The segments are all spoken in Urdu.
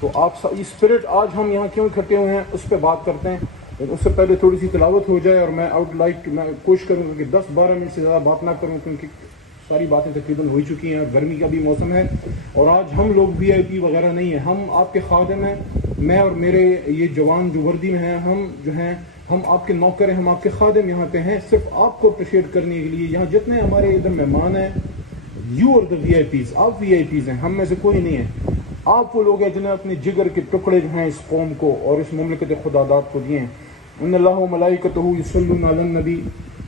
تو آپ یہ اسپرٹ آج ہم یہاں کیوں اکٹھے ہوئے ہیں اس پہ بات کرتے ہیں، لیکن اس سے پہلے تھوڑی سی تلاوت ہو جائے. اور میں میں کوشش کروں کہ 10-12 منٹ سے زیادہ بات نہ کروں، کیونکہ ساری باتیں تقریباً ہو چکی ہیں اور گرمی کا بھی موسم ہے. اور آج ہم لوگ VIP وغیرہ نہیں ہیں، ہم آپ کے خادم ہیں. میں اور میرے یہ جوان جو وردی میں ہیں، ہم جو ہیں ہم آپ کے نوکر ہیں، ہم آپ کے خادم یہاں پہ ہیں صرف آپ کو اپریشیٹ کرنے کے لیے. یہاں جتنے ہمارے ادھر مہمان ہیں، یو آر دا VIPs، آپ VIPs ہیں، ہم میں سے کوئی نہیں ہے. آپ وہ لوگ ہیں جنہیں اپنے جگر کے ٹکڑے جو ہیں اس قوم کو اور اس مملکت خدا داد کو دیے ہیں. ان اللہ و ملائکتہ یصلون علی النبی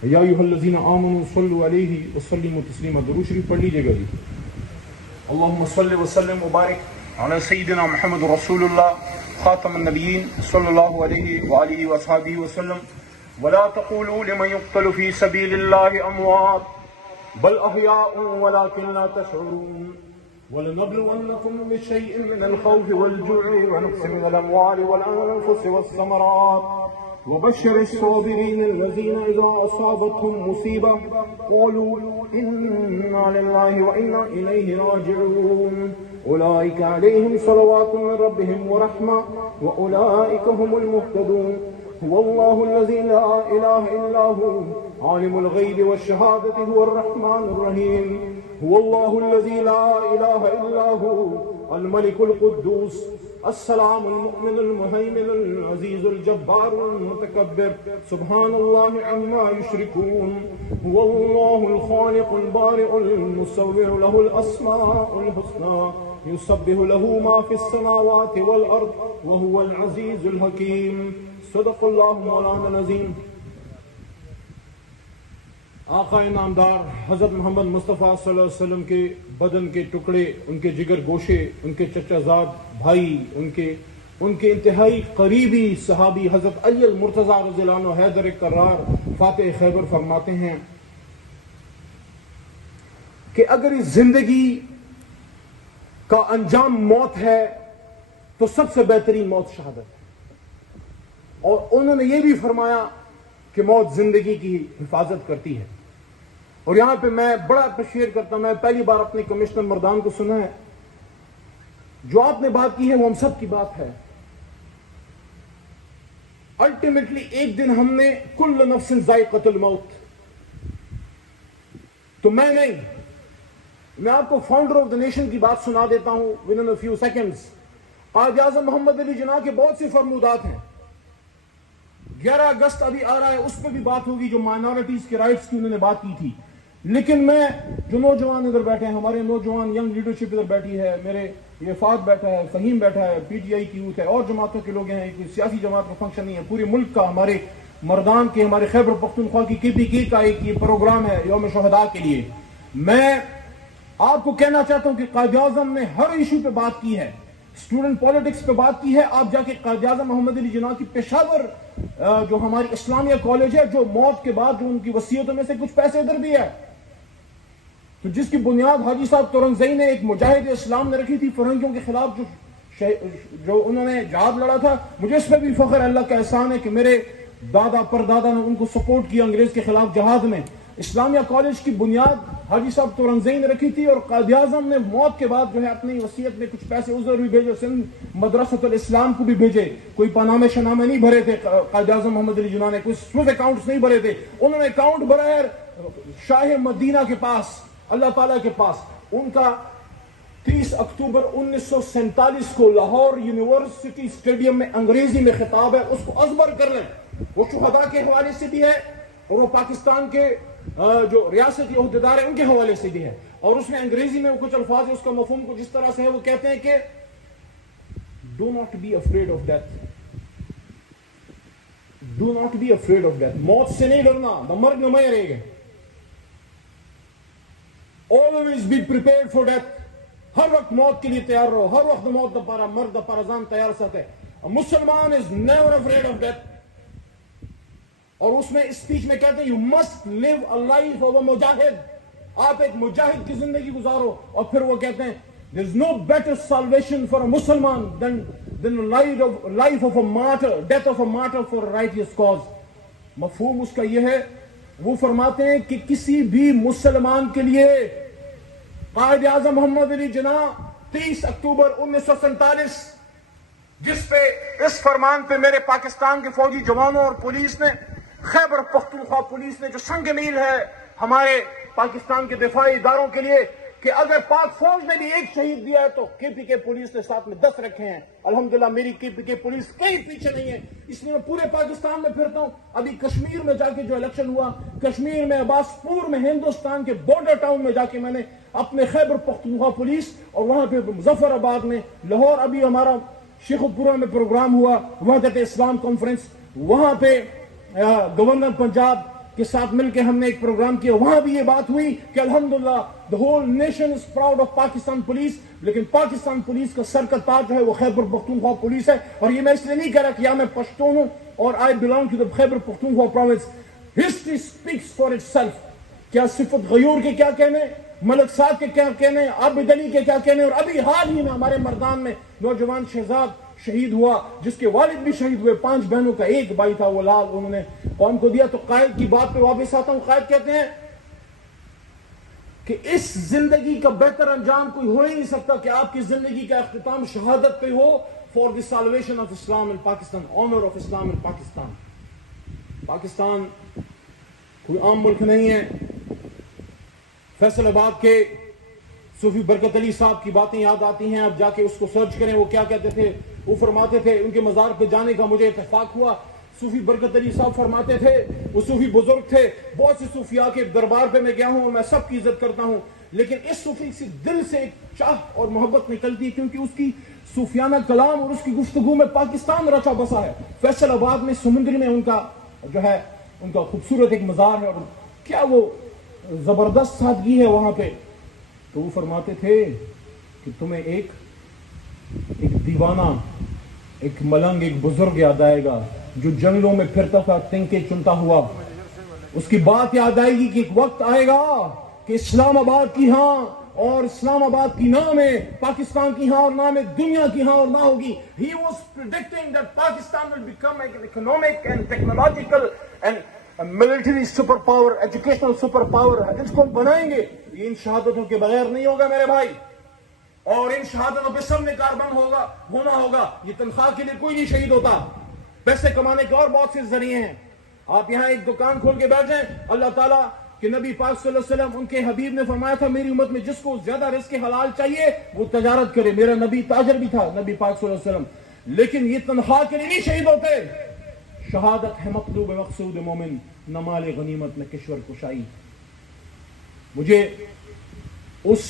یا ایھا الذین آمنوا صلوا علیہ وسلموا تسلیما. درود شریف پڑھ لیجیے گا جی. اللہم صل وسلم وبارک علی سیدنا محمد رسول اللہ خاتم النبیین صلی اللہ علیہ وآلہ وصحبہ وسلم. ولا تقولوا لمن يقتل في سبيل الله اموات بل احیاء ولكن لا تشعرون. وَلَنَبْلُوَنَّكُمْ بِشَيْءٍ مِّنَ الْخَوْفِ وَالْجُوعِ وَنَقْصٍ مِّنَ الْأَمْوَالِ وَالْأَنفُسِ وَالثَّمَرَاتِ وَبَشِّرِ الصَّابِرِينَ الَّذِينَ إِذَا أَصَابَتْهُم مُّصِيبَةٌ قَالُوا إِنَّا لِلَّهِ وَإِنَّا إِلَيْهِ رَاجِعُونَ. أُولَٰئِكَ عَلَيْهِمْ صَلَوَاتٌ مِّن رَّبِّهِمْ وَرَحْمَةٌ وَأُولَٰئِكَ هُمُ الْمُهْتَدُونَ. هُوَ اللَّهُ الَّذِي لَا إِلَٰهَ إِلَّا هُوَ عَالِمُ الْغَيْبِ وَالشَّهَادَةِ هُوَ الرَّحْمَٰنُ الرَّحِيمُ. هُوَ اللَّهُ الَّذِي لَا إِلَٰهَ إِلَّا هُوَ الْمَلِكُ الْقُدُّوسُ السَّلَامُ الْمُؤْمِنُ الْمُهَيْمِنُ الْعَزِيزُ الْجَبَّارُ الْمُتَكَبِّرُ سُبْحَانَ اللَّهِ عَمَّا يُشْرِكُونَ. هُوَ اللَّهُ الْخَالِقُ الْبَارِئُ الْمُصَوِّرُ لَهُ الْأَسْمَاءُ الْحُسْنَىٰ يُسَبِّحُ لَهُ مَا فِي السَّمَاوَاتِ وَالْأَرْضِ وَهُوَ الْعَزِيزُ الْحَكِيمُ. صدق اللہ مولانا العظیم. آقا نامدار حضرت محمد مصطفیٰ صلی اللہ علیہ وسلم کے بدن کے ٹکڑے، ان کے جگر گوشے، ان کے چچا زاد بھائی، ان کے انتہائی قریبی صحابی حضرت علی المرتضیٰ رضی اللہ عنہ حیدر کرار فاتح خیبر فرماتے ہیں کہ اگر اس زندگی کا انجام موت ہے تو سب سے بہترین موت شہادت ہے. اور انہوں نے یہ بھی فرمایا کہ موت زندگی کی حفاظت کرتی ہے. اور یہاں پہ میں بڑا اپریشیٹ کرتا ہوں، میں پہلی بار اپنے کمشنر مردان کو سنا ہے. جو آپ نے بات کی ہے وہ ہم سب کی بات ہے. الٹیمیٹلی ایک دن ہم نے کل نفس ذائقۃ الموت، تو میں نہیں، میں آپ کو فاؤنڈر آف دا نیشن کی بات سنا دیتا ہوں with in few seconds. Quaid Azam محمد علی جناح کے بہت سے فرمودات ہیں. 11 اگست ابھی آ رہا ہے، اس پہ بھی بات ہوگی جو مائنورٹیز کے رائٹس کی انہوں نے بات کی تھی. لیکن میں جو نوجوان ادھر بیٹھے ہیں، ہمارے نوجوان ینگ لیڈرشپ ادھر بیٹھی ہے، میرے یہ فات بیٹھا ہے، فہیم بیٹھا ہے، PTI کی یوتھ ہے، اور جماعتوں کے لوگ ہیں. کوئی سیاسی جماعت کا فنکشن نہیں ہے، پورے ملک کا، ہمارے مردان کے، ہمارے خیبر پختونخوا کی KPK کا ایک یہ پروگرام ہے یوم شہداء کے لیے. میں آپ کو کہنا چاہتا ہوں کہ قائد اعظم نے ہر ایشو پہ بات کی ہے. اسٹوڈنٹ پالیٹکس پہ بات کی ہے. آپ جا کے قائد اعظم محمد علی جناح کی پشاور جو ہماری اسلامیہ کالج ہے، جو موت کے بعد جو ان کی وصیتوں میں سے کچھ پیسے ادھر بھی ہے، تو جس کی بنیاد حاجی صاحب تورنگزئی نے، ایک مجاہد اسلام نے رکھی تھی فرنگیوں کے خلاف جو انہوں نے جہاد لڑا تھا. مجھے اس پہ بھی فخر، اللہ کا احسان ہے کہ میرے دادا پردادا نے ان کو سپورٹ کیا انگریز کے خلاف جہاد میں. اسلامیہ کالج کی بنیاد حاجی صاحب تورنگزئی نے رکھی تھی. اور قائد اعظم نے موت کے بعد جو ہے اپنی وصیت میں کچھ پیسے ادھر بھی بھیجے، سندھ مدرسۃ الاسلام کو بھی بھیجے. کوئی پانامے شنامے نہیں بھرے تھے قائد اعظم محمد علی جناح نے، کوئی سوئز اکاؤنٹس نہیں بھرے تھے. انہوں نے اکاؤنٹ بھرا ہے شاہ مدینہ کے پاس، اللہ تعالیٰ کے پاس. ان کا 30 اکتوبر 1947 کو لاہور یونیورسٹی اسٹیڈیم میں انگریزی میں خطاب ہے، اس کو ازبر کر لیں. وہ شہداء کے حوالے سے بھی ہے اور وہ پاکستان کے جو ریاستی عہدیدار ہیں ان کے حوالے سے بھی ہے. اور اس میں انگریزی میں کچھ الفاظ ہیں، اس کا مفہوم کچھ اس طرح سے ہے. وہ کہتے ہیں کہ do not be afraid of death. Do not be afraid of death. موت سے نہیں ڈرنا، نہ مرگ نہ مرے گے. Always be prepared for death. ہر وقت موت کے لیے تیار رہو، ہر وقت موت دا پارا مرد دا پارا زان تیار سکے. مسلمان is never afraid of death. اور اس میں اسپیچ میں کہتے ہیں you must live a life of a مجاہد. آپ ایک مجاہد کی زندگی گزارو. اور پھر وہ کہتے ہیں there is no better salvation for a مسلمان than life of a martyr, death of a martyr for a righteous cause. مفہوم اس کا یہ ہے، وہ فرماتے ہیں کہ کسی بھی مسلمان کے لیے قائد اعظم محمد علی جناح 30 اکتوبر 1947 جس پہ اس فرمان پہ میرے پاکستان کے فوجی جوانوں اور پولیس نے، خیبر پختونخوا پولیس نے جو سنگ میل ہے ہمارے پاکستان کے دفاعی اداروں کے لیے، کہ اگر پاک فوج نے بھی ایک شہید دیا ہے تو کے پی کے پولیس نے ساتھ میں 10 رکھے ہیں۔ الحمدللہ میری کے پی کے پولیس کہیں پیچھے نہیں ہے، اس لیے میں پورے پاکستان میں پھرتا ہوں۔ ابھی کشمیر میں جا کے جو الیکشن ہوا، کشمیر میں عباس پور میں ہندوستان کے بارڈر ٹاؤن میں جا کے میں نے اپنے خیبر پختونخوا پولیس، اور وہاں پہ مظفر آباد میں، لاہور ابھی ہمارا شیخ پورہ میں پروگرام ہوا وحدت اسلام کانفرنس، وہاں پہ گورنر پنجاب کے ساتھ مل کے ہم نے ایک پروگرام کیا، وہاں بھی یہ بات ہوئی کہ الحمدللہ the whole nation is proud of Pakistan police, لیکن پاکستان پولیس کا سر کا تاج جو ہے وہ خیبر پختونخوا پولیس ہے۔ اور یہ میں اس لیے نہیں کہہ رہا کہ یا میں پشتون ہوں اور I belong to the Khyber Pakhtunkhwa province۔ History speaks for itself۔ کیا صفت غیور کے کیا کہنے، ملک سعد کے کیا کہنے، عابد علی کے کیا کہنے، اور ابھی حال ہی میں ہمارے مردان میں نوجوان شہزاد شہید ہوا جس کے والد بھی شہید ہوئے، 5 بہنوں کا ایک بھائی تھا، وہ لال انہوں نے قوم کو دیا۔ تو قائد کی بات پہ واپس آتا ہوں، قائد کہتے ہیں کہ اس زندگی کا بہتر انجام کوئی ہو ہی نہیں سکتا کہ آپ کی زندگی کا اختتام شہادت پہ ہو، for the salvation of Islam in Pakistan, honour of Islam in Pakistan. Pakistan کوئی عام ملک نہیں ہے۔ فیصل آباد کے صوفی برکت علی صاحب کی باتیں یاد آتی ہیں، آپ جا کے اس کو سرچ کریں، وہ کیا کہتے تھے۔ وہ فرماتے تھے، ان کے مزار پہ جانے کا مجھے اتفاق ہوا، صوفی برکت علی صاحب فرماتے تھے، وہ صوفی بزرگ تھے، بہت سے صوفیاء کے دربار پہ میں گیا ہوں اور میں سب کی عزت کرتا ہوں، لیکن اس صوفی سے دل سے ایک چاہ اور محبت نکلتی، کیونکہ اس کی صوفیانہ کلام اور اس کی گفتگو میں پاکستان رچا بسا ہے۔ فیصل آباد میں سمندری میں ان کا جو ہے ان کا خوبصورت ایک مزار ہے، اور کیا وہ زبردست سادگی ہے وہاں پہ۔ تو وہ فرماتے تھے کہ تمہیں ایک دیوانہ، ایک ملنگ، ایک بزرگ یاد آئے گا جو جنگلوں میں پھرتا تھا تنکے چنتا ہوا، اس کی بات یاد آئے گی کہ ایک وقت آئے گا کہ اسلام آباد کی ہاں اور اسلام آباد کی نام ہے، پاکستان کی ہاں اور نام ہے، دنیا کی ہاں اور نہ ہوگی۔ He was predicting that Pakistan will become an economic and technological and military super power, educational super power, اس کو بنائیں گے۔ یہ ان شہادتوں کے بغیر نہیں ہوگا میرے بھائی، اور ان شہادتوں پہ سب نے کاربن ہونا ہوگا۔ یہ تنخواہ کے لیے کوئی نہیں شہید ہوتا، پیسے کمانے کے اور بہت سے ذریعے ہیں۔ آپ یہاں ایک دکان کھول کے بیٹھ جائیں، اللہ تعالیٰ کہ نبی پاک صلی اللہ علیہ وسلم، ان کے حبیب نے فرمایا تھا میری امت میں جس کو زیادہ رزق حلال چاہیے وہ تجارت کرے۔ میرا نبی تاجر بھی تھا، نبی پاک صلی اللہ علیہ وسلم، لیکن یہ تنخواہ کے لیے نہیں شہید ہوتے۔ شہادت ہے مطلوب مقصود مومن، نہ مال غنیمت نہ کشور کشائی۔ مجھے اس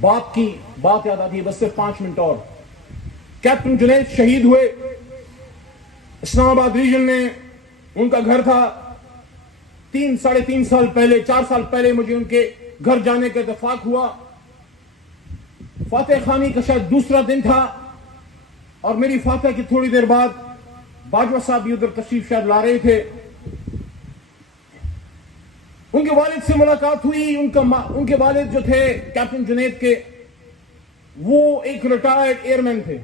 بات یاد آتی ہے، بس صرف 5 منٹ اور۔ کیپٹن جنید شہید ہوئے اسلام آباد ریجن میں، ان کا گھر تھا۔ 3 3.5 سال پہلے، 4 سال پہلے مجھے ان کے گھر جانے کا اتفاق ہوا۔ فاتح خانی کا شاید دوسرا دن تھا، اور میری فاتح کی تھوڑی دیر بعد باجوہ صاحب بھی ادھر تشریف شاید لا رہے تھے، ان کے والد سے ملاقات ہوئی۔ ان کے والد جو تھے کیپٹن جنید کے، وہ ایک ریٹائرڈ ایئرمین تھے،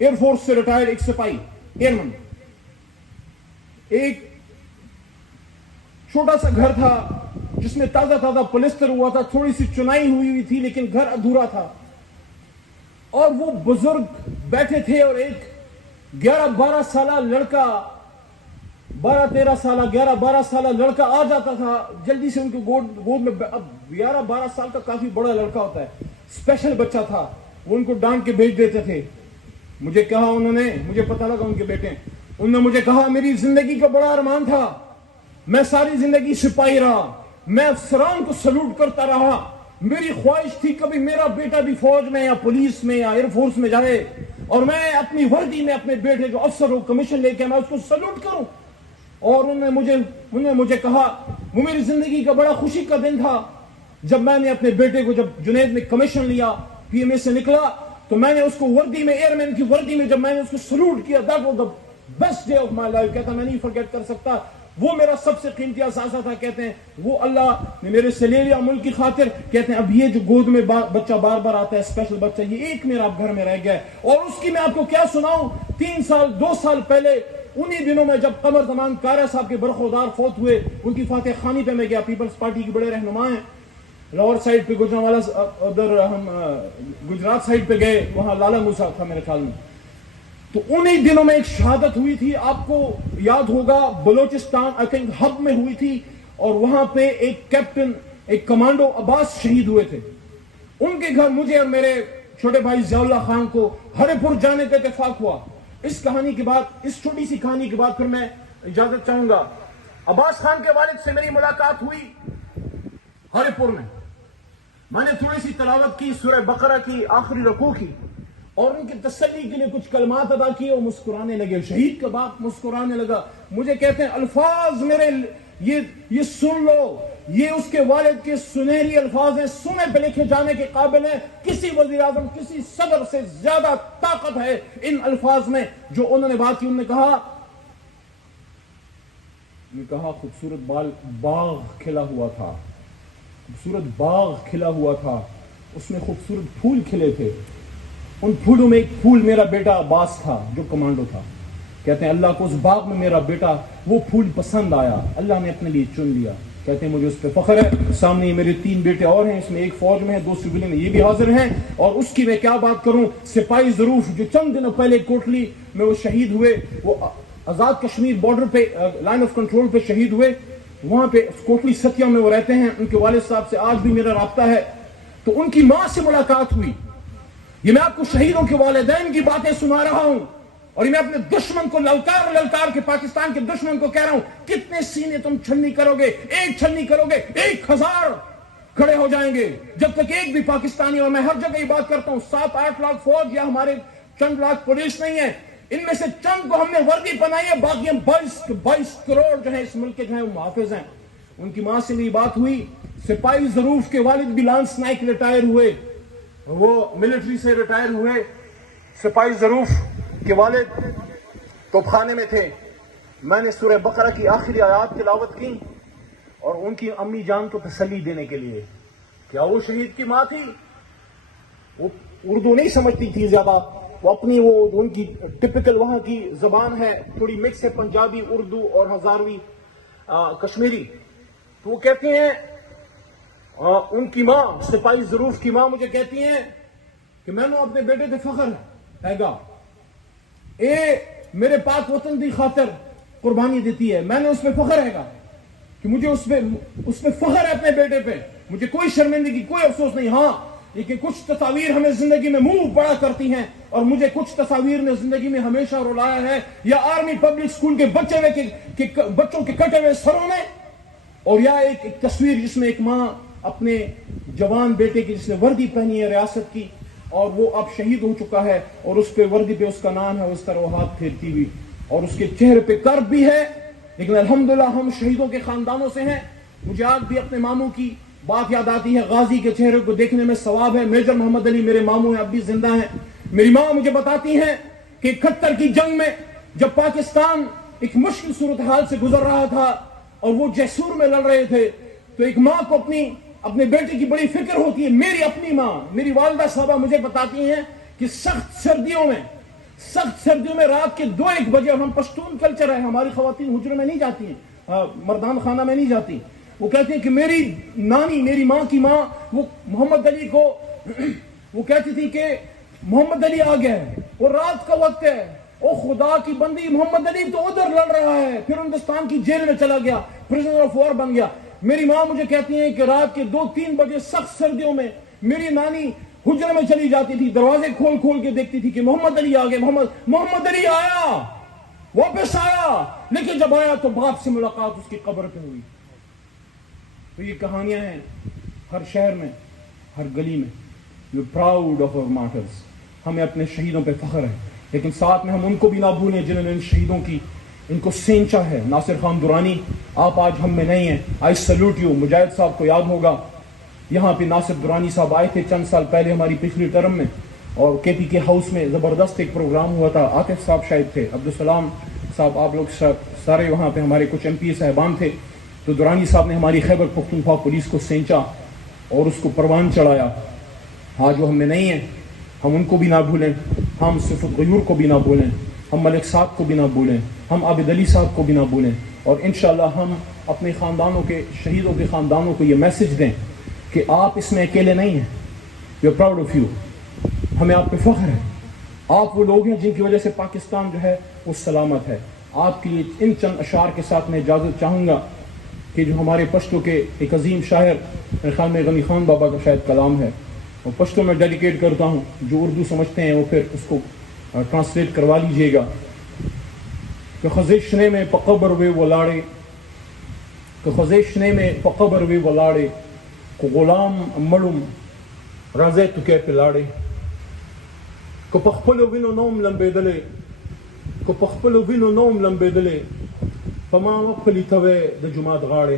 ایئر فورس سے ریٹائرڈ ایک سپاہی ایئرمین۔ ایک چھوٹا سا گھر تھا جس میں تازہ پلستر ہوا تھا، تھوڑی سی چنائی ہوئی تھی، لیکن گھر ادھورا تھا، اور وہ بزرگ بیٹھے تھے، اور ایک 11-12 سالہ لڑکا، 12-13 سالہ 11-12 سالہ لڑکا آ جاتا تھا جلدی سے ان کے گود میں۔ اب 11-12 سال کا کافی بڑا لڑکا ہوتا ہے، اسپیشل بچہ تھا، وہ ان کو ڈانٹ کے بھیج دیتے تھے۔ مجھے کہا انہوں نے، مجھے پتا لگا ان کے بیٹے، انہوں نے مجھے کہا میری زندگی کا بڑا ارمان تھا، میں ساری زندگی سپاہی رہا، میں افسران کو سلوٹ کرتا رہا، میری خواہش تھی کبھی میرا بیٹا بھی فوج میں یا پولیس میں یا ایئر فورس میں جائے، اور میں اپنی وردی میں اپنے بیٹے جو افسر ہو کمیشن لے کے میں اس کو سلوٹ کروں۔ اور انہوں نے مجھے کہا وہ میری زندگی کا بڑا خوشی کا دن تھا جب میں نے اپنے بیٹے کو، جب جنید نے کمیشن لیا، پی ایم اے سے نکلا، تو میں نے اس کو وردی میں، ایئرمین کی وردی میں جب میں نے اس کو سلوٹ کیا، that was the best day of my life. کہتا میں نہیں فرگیٹ کر سکتا، وہ میرا سب سے قیمتی اثاثہ تھا۔ کہتے ہیں وہ اللہ نے میرے سے لے لیا ملک کی خاطر۔ کہتے ہیں اب یہ جو گود میں بچہ بار بار آتا ہے، اسپیشل بچہ، یہ ایک میرا گھر میں رہ گیا ہے، اور اس کی میں آپ کو کیا سناؤں۔ 2 سال پہلے انہی دنوں میں جب قمر زمان کارا صاحب کے برخوردار فوت ہوئے، ان کی فاتح خانی پہ میں گیا، پیپلز پارٹی کے بڑے رہنما ہیں، لاہور سائڈ پہ، گجرانوالا ادھر ہم گجرات سائڈ پہ گئے، وہاں لالا موسیٰ تھا میرے خیال میں۔ تو انہی دنوں میں ایک شہادت ہوئی تھی، آپ کو یاد ہوگا بلوچستان آئی تھنک ہب میں ہوئی تھی، اور وہاں پہ ایک کیپٹن، ایک کمانڈو عباس شہید ہوئے تھے. ان کے گھر مجھے اور میرے چھوٹے بھائی ضیاء اللہ خان کو ہرے پور جانے کا اتفاق ہوا. اس کہانی کے بعد، اس چھوٹی سی کہانی کے بعد پھر میں اجازت چاہوں گا. عباس خان کے والد سے میری ملاقات ہوئی ہرے پور میں. میں نے تھوڑی سی تلاوت کی سورہ بقرہ کی آخری رکوع کی، اور ان کی تسلی کے لیے کچھ کلمات ادا کیے. وہ مسکرانے لگے. شہید کا باپ مسکرانے لگا. مجھے کہتے ہیں الفاظ میرے یہ سن لو، یہ اس کے والد کے سنہری الفاظ ہیں، سنے پہ لکھے جانے کے قابل ہیں. کسی وزیر اعظم، کسی صدر سے زیادہ طاقت ہے ان الفاظ میں جو انہوں نے بات کی. انہوں نے کہا خوبصورت باغ کھلا ہوا تھا، خوبصورت باغ کھلا ہوا تھا، اس میں خوبصورت پھول کھلے تھے. ان پھولوں میں ایک پھول میرا بیٹا عباس تھا جو کمانڈو تھا. کہتے ہیں اللہ کو اس باغ میں میرا بیٹا وہ پھول پسند آیا، اللہ نے اپنے لیے چن لیا. کہتے ہیں مجھے اس پہ فخر ہے. سامنے میرے 3 بیٹے اور ہیں، اس میں ایک فوج میں ہے، 2 سول میں، یہ بھی حاضر ہیں. اور اس کی میں کیا بات کروں، سپاہی ظروف جو چند دنوں پہلے کوٹلی میں وہ شہید ہوئے، وہ آزاد کشمیر بارڈر پہ لائن آف کنٹرول پہ شہید ہوئے. وہاں پہ کوٹلی ستیا میں وہ رہتے ہیں. ان کے والد صاحب سے آج بھی میرا رابطہ ہے. تو ان کی ماں سے ملاقات ہوئی. یہ میں آپ کو شہیدوں کے والدین کی باتیں سنا رہا ہوں، اور یہ میں اپنے دشمن کو للکار کے، پاکستان کے دشمن کو کہہ رہا ہوں، کتنے سینے تم چھلنی کرو گے؟ ایک چھلنی کرو گے 1000 کھڑے ہو جائیں گے. جب تک ایک بھی پاکستانی، اور میں ہر جگہ یہ بات کرتا ہوں، 7-8 لاکھ فوج یا ہمارے چند لاکھ پولیس نہیں ہے، ان میں سے چند کو ہم نے وردی بنائی ہے، باقی ہم 22 کروڑ جو ہیں اس ملک کے جو ہیں وہ محافظ ہیں. ان کی ماں سے میری بات ہوئی. سپاہی ظروف کے والد بھی لانس نائک ریٹائر ہوئے، وہ ملٹری سے ریٹائر ہوئے. سپاہی ظروف کے والد توپ خانے میں تھے. میں نے سورہ بقرہ کی آخری آیات تلاوت کی، اور ان کی امی جان کو تسلی دینے کے لیے. کیا وہ شہید کی ماں تھی؟ وہ اردو نہیں سمجھتی تھی زیادہ، وہ اپنی وہ ان کی ٹپکل وہاں کی زبان ہے، تھوڑی مکس ہے، پنجابی، اردو اور ہزاروی کشمیری. تو وہ کہتی ہیں، ان کی ماں سپاہی ظروف کی ماں مجھے کہتی ہیں کہ میں نے اپنے بیٹے سے فخر ہے گا، اے میرے پاک وطن دی خاطر قربانی دیتی ہے. میں نے اس پہ فخر ہے گا کہ مجھے اس پہ فخر ہے اپنے بیٹے پہ. مجھے کوئی شرمندگی، کوئی افسوس نہیں. ہاں لیکن کچھ تصاویر ہمیں زندگی میں منہ بڑا کرتی ہیں، اور مجھے کچھ تصاویر نے زندگی میں ہمیشہ رلایا ہے. یا آرمی پبلک اسکول کے بچوں کے کٹے ہوئے سروں میں، اور یا ایک تصویر جس میں ایک ماں اپنے جوان بیٹے کی، جس نے وردی پہنی ہے ریاست کی، اور وہ اب شہید ہو چکا ہے، اور اس پہ وردی پہ اس کا نام ہے، اس طرح وہ ہاتھ پھیرتی ہوئی، اور اس کے چہرے پہ کرب بھی ہے. لیکن الحمدللہ ہم شہیدوں کے خاندانوں سے ہیں. مجھے آج بھی اپنے ماموں کی بات یاد آتی ہے. غازی کے چہرے کو دیکھنے میں ثواب ہے. میجر محمد علی میرے ماموں ہیں، اب بھی زندہ ہیں. میری ماں مجھے بتاتی ہیں کہ 71 کی جنگ میں جب پاکستان ایک مشکل صورتحال سے گزر رہا تھا، اور وہ جیسور میں لڑ رہے تھے، تو ایک ماں کو اپنے بیٹے کی بڑی فکر ہوتی ہے. میری اپنی ماں، میری والدہ صاحبہ مجھے بتاتی ہیں کہ سخت سردیوں میں رات کے 2-1 بجے، اور ہم پشتون کلچر ہے، ہماری خواتین حجرے میں نہیں جاتی ہیں، مردان خانہ میں نہیں جاتی. وہ کہتی ہیں کہ میری نانی، میری ماں کی ماں، وہ محمد علی کو وہ کہتی تھی کہ محمد علی آ گیا ہے، وہ رات کا وقت ہے، او خدا کی بندی، محمد علی تو ادھر لڑ رہا ہے. پھر ہندوستان کی جیل میں چلا گیا، پرزنر آف وار بن گیا. میری ماں مجھے کہتی ہیں کہ رات کے 2-3 بجے سخت سردیوں میں میری نانی حجرے میں چلی جاتی تھی، دروازے کھول کے دیکھتی تھی کہ محمد علی آ گئے. محمد علی آیا، واپس آیا. لیکن جب آیا تو باپ سے ملاقات اس کی قبر پہ ہوئی. تو یہ کہانیاں ہیں ہر شہر میں، ہر گلی میں. یو پراؤڈ آف اور مارٹرز. ہمیں اپنے شہیدوں پہ فخر ہے، لیکن ساتھ میں ہم ان کو بھی نہ بھولیں جنہوں نے ان شہیدوں کی ان کو سینچا ہے. ناصر خان درانی، آپ آج ہم میں نہیں ہیں. آئی سیلوٹ یو. مجاہد صاحب کو یاد ہوگا، یہاں پہ ناصر درانی صاحب آئے تھے چند سال پہلے ہماری پچھلی ٹرم میں، اور کے پی کے ہاؤس میں زبردست ایک پروگرام ہوا تھا. عاطف صاحب شاید تھے، عبدالسلام صاحب، آپ لوگ سارے وہاں پہ، ہمارے کچھ ایم پی صاحبان تھے. تو درانی صاحب نے ہماری خیبر پختونخوا پولیس کو سینچا اور اس کو پروان چڑھایا. آج وہ ہم میں نہیں ہیں، ہم ان کو بھی نہ بھولیں. ہم صفت غیور کو بھی نہ بھولیں، ہم ملک صاحب کو بھی نہ بھولیں، ہم عابد علی صاحب کو بھی نہ بھولیں. اور انشاءاللہ ہم اپنے خاندانوں کے، شہیدوں کے خاندانوں کو یہ میسج دیں کہ آپ اس میں اکیلے نہیں ہیں. We are proud of you. ہمیں آپ پہ فخر ہے. آپ وہ لوگ ہیں جن کی وجہ سے پاکستان جو ہے وہ سلامت ہے. آپ کے لیے ان چند اشعار کے ساتھ میں اجازت چاہوں گا کہ جو ہمارے پشتو کے ایک عظیم شاعر میرے خیال میں غنی خان بابا کا شاید کلام ہے، وہ پشتو میں ڈیڈیکیٹ کرتا ہوں. جو اردو سمجھتے ہیں وہ پھر اس کو ٹرانسلیٹ کروا لیجئے گا. کہ خزیشنے میں پقبر وے ولاڑے، کہ خزیشنے میں پقبر وے ولاڑے، کو غلام مڑم رازے تکے پلاڑے، کو پخپلو وینو نوم لمبے دلے، کو پخپلو وینو نوم لمبے دلے، پما وپلی توے د جماعت غاڑے.